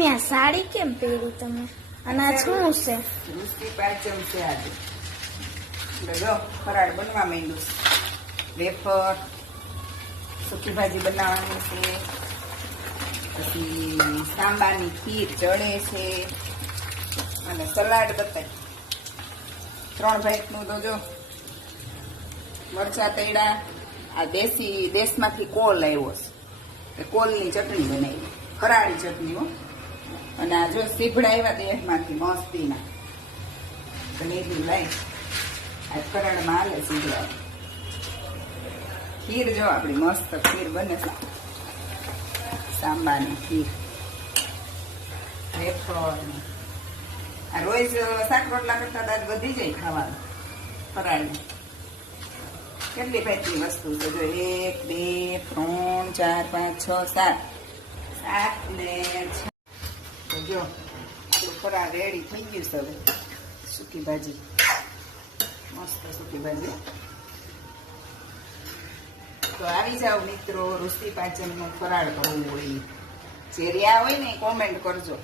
Mummy sari કેમ પહેરી તમે? અને આ શું છે? રુસ્તી પાચમ છે આજે. જો, ફરાળ બનવા માંડ્યું છે. વેફર, સૂકી ભાજી બનાવવાની છે. પછી સાંબાની ખીર ચડે છે. અને સલાડ બતાય. ત્રણ ભાઈનું તો જો, મરચા તૈડા આ દેશી, દેશમાંથી કોલ આવ્યો છે. કોલની ચટણી બનાવી. ફરાળી ચટણી હો. અને આ જો સીભડા આવ્યા દેહમાંથી મસ્તીના. પનીરની લઈ આ કરણમાં હાલે સીભડા ખીર જો આપણી મસ્ત ખીર બને. સાંબાની ખીર. રોજ શાક રોટલા કરતા દાદ વધી જાય ખાવાનું. ફરાળી. કેટલી ભાઈની વસ્તુ છે? જો એક, બે, ત્રણ, ચાર, પાંચ, છ, સાત. સાત ને છ. જો, આપણું ફરાળ રેડી થઈ ગયું છે હવે. સૂકી ભાજી. મસ્ત સૂકી ભાજી. તો આવી જાઓ મિત્રો રુસ્તી પાચનનું ફરાળ કરવું હોય. જે રહ્યા હોય ને કોમેન્ટ કરજો.